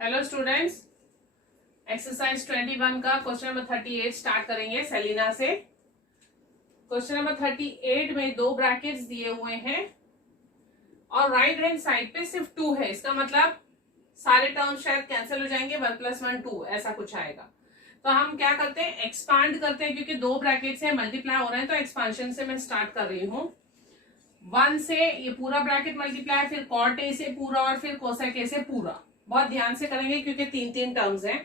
Hello students, exercise 21 का question number 38 start करेंगे Selina से। क्वेश्चन नंबर 38 में दो ब्रैकेट्स दिए हुए हैं और राइट हैंड साइड पे सिर्फ 2 है। इसका मतलब सारे टर्म्स शायद कैंसिल हो जाएंगे, 1 + 1 2 ऐसा कुछ आएगा। तो हम क्या करते हैं, एक्सपांड करते हैं, क्योंकि दो ब्रैकेट्स हैं, मल्टीप्लाई हो रहे हैं, तो एक्सपांशन से मैं स्टार्ट कर रही हूँ। 1 से ये पूरा ब्रैकेट मल्टीप्लाई, फिर कॉट ए से पूरा और फिर कोसेक ए से पूरा। बहुत ध्यान से करेंगे क्योंकि 3 टर्म्स हैं।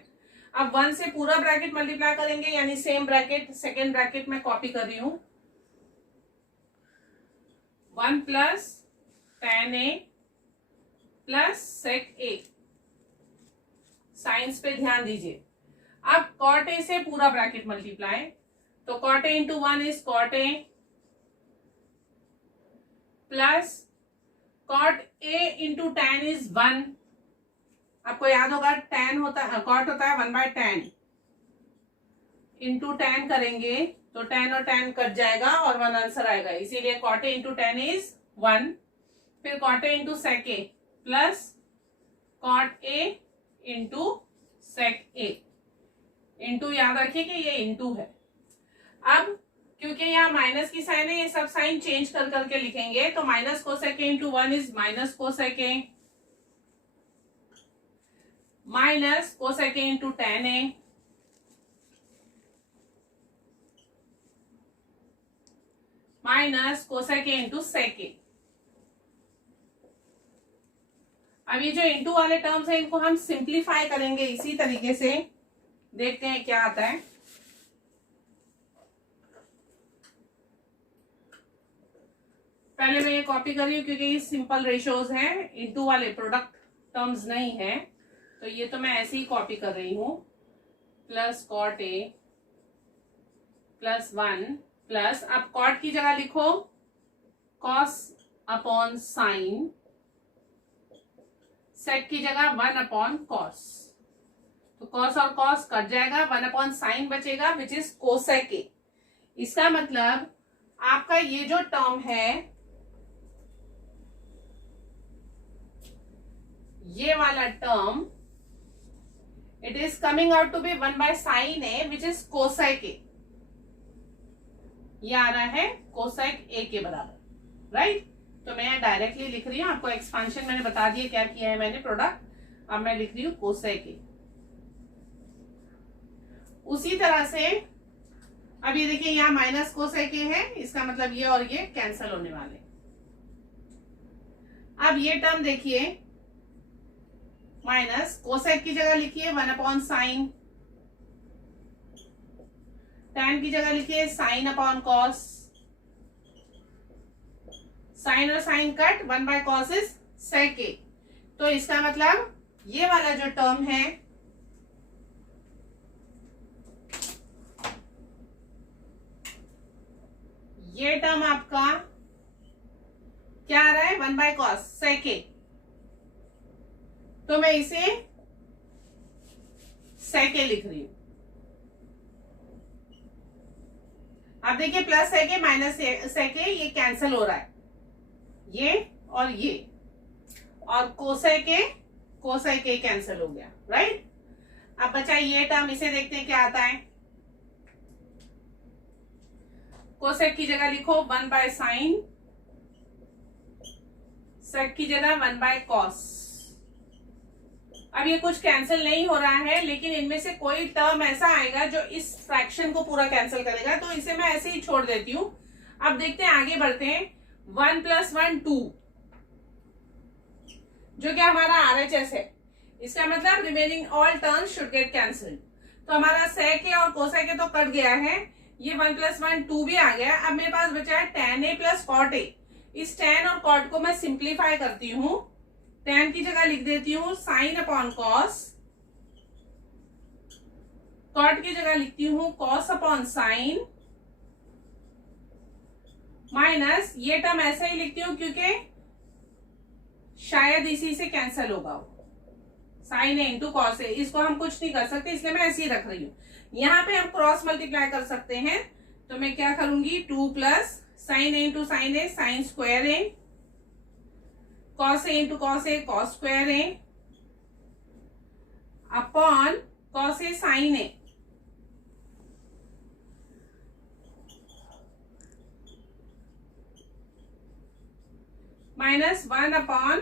अब 1 से पूरा ब्रैकेट मल्टीप्लाई करेंगे, यानी सेम ब्रैकेट सेकेंड ब्रैकेट में कॉपी कर रही हूं। 1 + tan a + sec a। Science पे ध्यान दीजिए। अब कॉट ए से पूरा ब्रैकेट मल्टीप्लाई, तो cot A into 1 is cot A plus cot A into tan is 1। आपको याद होगा tan होता है, कॉट होता है 1/tan, इंटू tan करेंगे तो tan और tan कट जाएगा और 1 आंसर आएगा, इसीलिए cot A into tan is 1। फिर cot A into sec a plus cot A into sec a। Into याद रखिए कि ये इंटू है। अब क्योंकि यहाँ माइनस की साइन है, ये सब साइन चेंज कर करके लिखेंगे, तो minus cosec A into 1 is minus cosec A minus cosec A into tan a minus cosec A into sec a। अब ये जो इंटू वाले टर्म्स हैं, इनको हम सिंप्लीफाई करेंगे इसी तरीके से। देखते हैं क्या आता है। पहले मैं ये कॉपी कर रही हूँ क्योंकि ये सिंपल रेशियोज हैं, इंटू वाले प्रोडक्ट टर्म्स नहीं है, तो ये तो मैं ऐसे ही कॉपी कर रही हूं। Plus cot A plus 1 plus, अब कॉट की जगह लिखो कॉस अपॉन साइन, सेक की जगह 1 अपॉन कॉस, तो कॉस और कॉस कट जाएगा, 1 अपॉन साइन बचेगा विच इज कोसेक ए। इसका मतलब आपका ये जो टर्म है, ये वाला term, it is coming out to be 1/sin a which is cosec a। ये आ रहा है कोसेक ए के बराबर, राइट। तो मैं डायरेक्टली लिख रही हूं, आपको एक्सपांशन मैंने बता दिया क्या किया है मैंने प्रोडक्ट। अब मैं लिख रही हूं कोसेक ए। उसी तरह से अब ये देखिए यहाँ माइनस कोसेक ए है, इसका मतलब ये और ये कैंसिल होने वाले। अब ये टर्म देखिए, माइनस कोसेक की जगह लिखिए 1 अपॉन साइन, tan की जगह लिखिए साइन अपॉन कॉस, साइन और sine cut, 1/cos is sec a। तो इसका मतलब ये वाला जो टर्म है, ये टर्म आपका क्या आ रहा है, 1/cos sec a। तो मैं इसे sec a लिख रही हूं। आप देखिए plus sec a minus sec a, ये कैंसिल हो रहा है, ये और ये, और कोसेक ए कैंसिल हो गया, राइट। अब बचा ये टर्म, इसे देखते हैं क्या आता है। कोसेक की जगह लिखो 1/sin, sec की जगह 1/cos। अब ये कुछ कैंसिल नहीं हो रहा है, लेकिन इनमें से कोई टर्म ऐसा आएगा जो इस फ्रैक्शन को पूरा कैंसिल करेगा, तो इसे मैं ऐसे ही छोड़ देती हूं। अब देखते हैं, आगे बढ़ते हैं। 1 + 1 2, जो कि हमारा RHS है। इसका मतलब remaining all terms should get cancelled. तो हमारा sec a और cosec a तो कट गया है, ये 1 + 1 2 भी आ गया। अब मेरे पास बचा है tan a plus cot a। इस tan और cot को मैं सिंप्लीफाई करती हूँ। tan की जगह लिख देती हूँ साइन अपॉन कॉस, कॉट की जगह लिखती हूँ कॉस अपॉन साइन, माइनस ये टर्म ऐसे ही लिखती हूँ क्योंकि शायद इसी से कैंसिल होगा, sign A into cos A. इसको हम कुछ नहीं कर सकते, इसलिए मैं ऐसे ही रख रही हूँ। यहाँ पे हम क्रॉस मल्टीप्लाई कर सकते हैं, तो मैं क्या करूंगी, 2 + sin a into sine A, sine square A, cos a into cos a, cos square a, upon cos A sine A minus 1 upon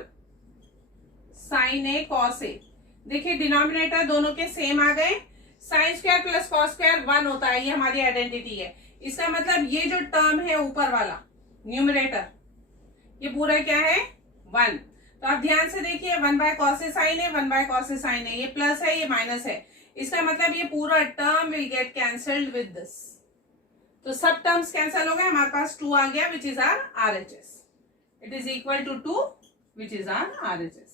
sine A cos A. देखिए डिनोमिनेटर दोनों के सेम आ गए, sine square plus cos square 1 होता है, ये हमारी identity है। इसका मतलब ये जो टर्म है ऊपर वाला न्यूमरेटर, ये पूरा क्या है 1। तो आप ध्यान से देखिए 1 बाय कॉस ए साइन है, 1 बाय कॉस ए साइन है, ये प्लस है ये माइनस है, इसका मतलब ये पूरा term will get cancelled with this. तो सब टर्म्स कैंसिल हो गए, हमारे पास 2 आ गया which is our RHS। It is equal to 2 which is our RHS।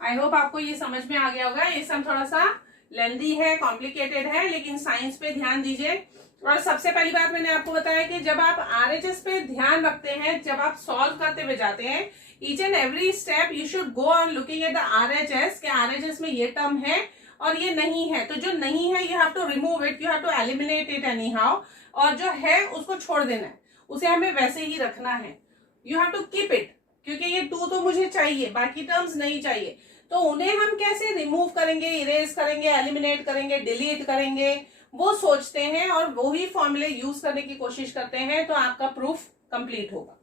I hope आपको ये समझ में आ गया होगा। ये सब थोड़ा सा लेंदी है, कॉम्प्लिकेटेड है, लेकिन साइंस पे ध्यान दीजिए। और सबसे पहली बात मैंने आपको बताया कि जब आप RHS पे ध्यान रखते हैं, जब आप सॉल्व करते हुए जाते हैं, each and every step you should go on looking at the RHS कि RHS में ये टर्म है और ये नहीं है। तो जो नहीं है you have to remove it, you have to eliminate it anyhow, और जो है उसको छोड़ देना है, उसे हमें वैसे ही रखना है। You have to keep it, क्योंकि ये 2 तो मुझे चाहिए, बाकी टर्म्स नहीं चाहिए। तो उन्हें हम कैसे रिमूव करेंगे, इरेज करेंगे, एलिमिनेट करेंगे, डिलीट करेंगे, वो सोचते हैं और वो ही फॉर्मूले यूज करने की कोशिश करते हैं, तो आपका प्रूफ कंप्लीट होगा।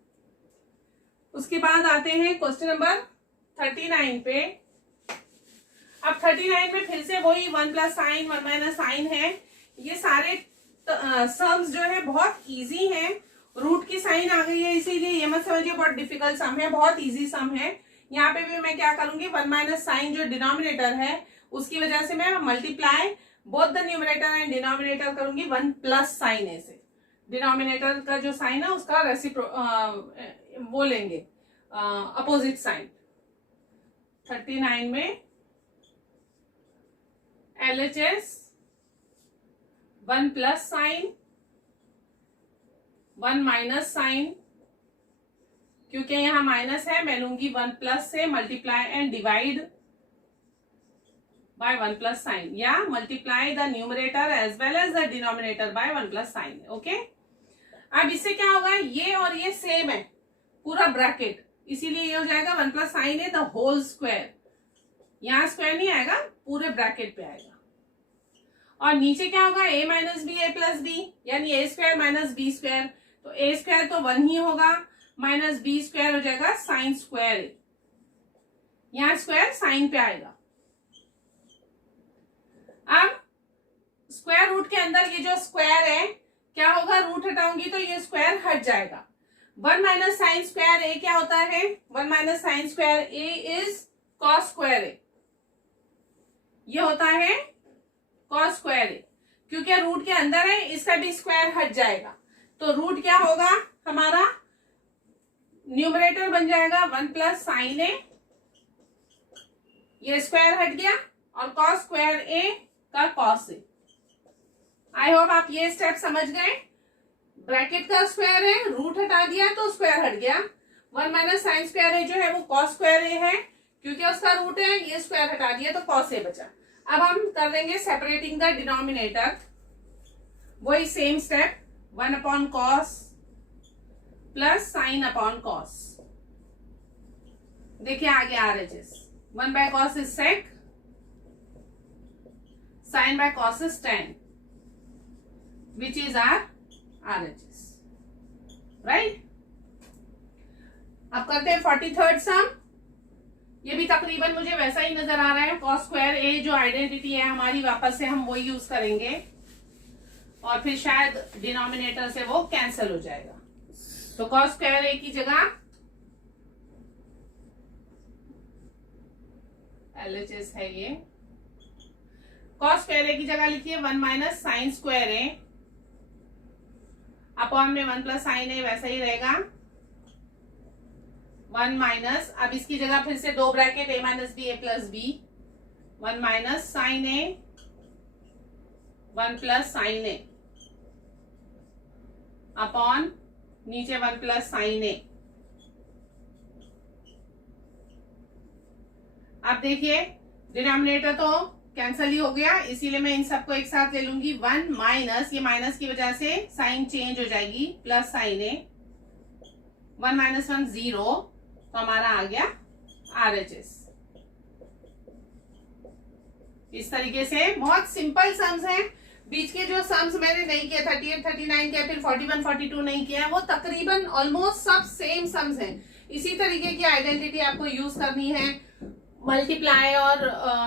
उसके बाद आते हैं क्वेश्चन नंबर 39 पे। अब 39 में फिर से वही 1 प्लस साइन 1 माइनस साइन है। ये सारे सम्स जो है बहुत इजी हैं, रूट की साइन आ गई है, इसीलिए ये मत समझिए बहुत डिफिकल्ट सम है, बहुत इजी सम है। यहाँ पे भी मैं क्या करूंगी, 1 माइनस साइन जो डिनोमिनेटर है उसकी वजह से मैं multiply both the numerator and denominator करूंगी 1 प्लस साइन ए से। डिनोमिनेटर का जो साइन है उसका वो लेंगे अपोजिट साइन। 39 में LHS 1 plus sine 1 minus sine, क्योंकि यहां माइनस है मैं लूंगी 1 प्लस से multiply and divide by 1 plus sine, या multiply the numerator as well as the denominator by 1 plus sine. Okay, अब इससे क्या होगा, ये और ये सेम है पूरा ब्रैकेट, इसीलिए ये हो जाएगा 1 प्लस साइन है द होल स्क्वायर। यहां स्क्वायर नहीं आएगा, पूरे ब्रैकेट पे आएगा। और नीचे क्या होगा, a minus B A plus B, यानी a square minus B square. तो a स्क्वायर तो 1 ही होगा, माइनस बी स्क्वायर हो जाएगा साइन स्क्वायर ए, यहां स्क्वायर साइन पे आएगा। अब स्क्वायर रूट के अंदर ये जो स्क्वायर है क्या होगा, रूट हटाऊंगी तो ये स्क्वायर हट जाएगा। 1 माइनस साइन स्क्वायर ए क्या होता है, 1 minus sine square A is cos square A, ये होता है कॉस स्क्वायर ए। क्योंकि रूट के अंदर है इसका भी स्क्वायर हट जाएगा, तो रूट क्या होगा हमारा, न्यूमरेटर बन जाएगा 1 प्लस साइन ए, ये स्क्वायर हट गया, और कॉस स्क्वायर ए का कॉस ए। आई होप आप ये स्टेप समझ गए। ब्रैकेट का स्क्वायर है, रूट हटा दिया तो स्क्वायर हट गया। 1 माइनस साइन स्क्वायर ए जो है वो कॉस स्क्वायर ए है, क्योंकि उसका रूट है, ये स्क्वायर हटा दिया तो कॉस ए बचा। अब हम कर देंगे सेपरेटिंग द डिनोमिनेटर, वही same step, 1 upon cos plus sine upon cos. देखिए आगे RHS, 1 by cos is sec, sine by cos is tan, which is our RHS, right? अब करते हैं 43rd सम। ये भी तकरीबन मुझे वैसा ही नजर आ रहा है, कॉस स्क्वायर ए जो आइडेंटिटी है हमारी, वापस से हम वही यूज करेंगे और फिर शायद डिनोमिनेटर से वो कैंसिल हो जाएगा। तो कॉस स्क्वायर ए की जगह LHS है ये, कॉस स्क्वायर ए की जगह लिखिए 1 माइनस साइन स्क्वायर ए, अपॉन में 1 प्लस साइन ए वैसा ही रहेगा, 1 माइनस, अब इसकी जगह फिर से 2 bracket a minus B A plus B, 1 minus sine A 1 plus sine A, upon नीचे 1 प्लस साइन ए। अब देखिए डिनोमिनेटर तो कैंसल ही हो गया, इसीलिए मैं इन सबको एक साथ ले लूंगी। 1 माइनस, ये माइनस की वजह से साइन चेंज हो जाएगी, प्लस साइन ए, 1 माइनस 1 0, तो हमारा आ गया RHS। इस तरीके से बहुत सिंपल सम्स हैं। बीच के जो सम्स मैंने नहीं किया 38, 39 किया, फिर 41, 42 नहीं किया है, वो तकरीबन ऑलमोस्ट सब सेम सम्स हैं। इसी तरीके की आइडेंटिटी आपको यूज करनी है। मल्टीप्लाई और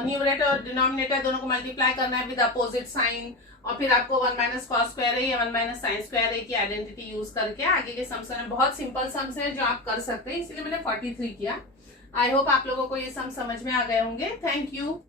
न्यूमरेटर और डिनोमिनेटर दोनों को मल्टीप्लाई करना है विद अपोजिट साइन, और फिर आपको 1 माइनस कॉस स्क्वायर है या 1 माइनस साइन स्क्वायर है की आइडेंटिटी यूज करके आगे के सम्स में बहुत सिंपल सम्स है जो आप कर सकते हैं, इसलिए मैंने 43 किया। आई होप आप लोगों को ये सम समझ में आ गए होंगे। Thank you.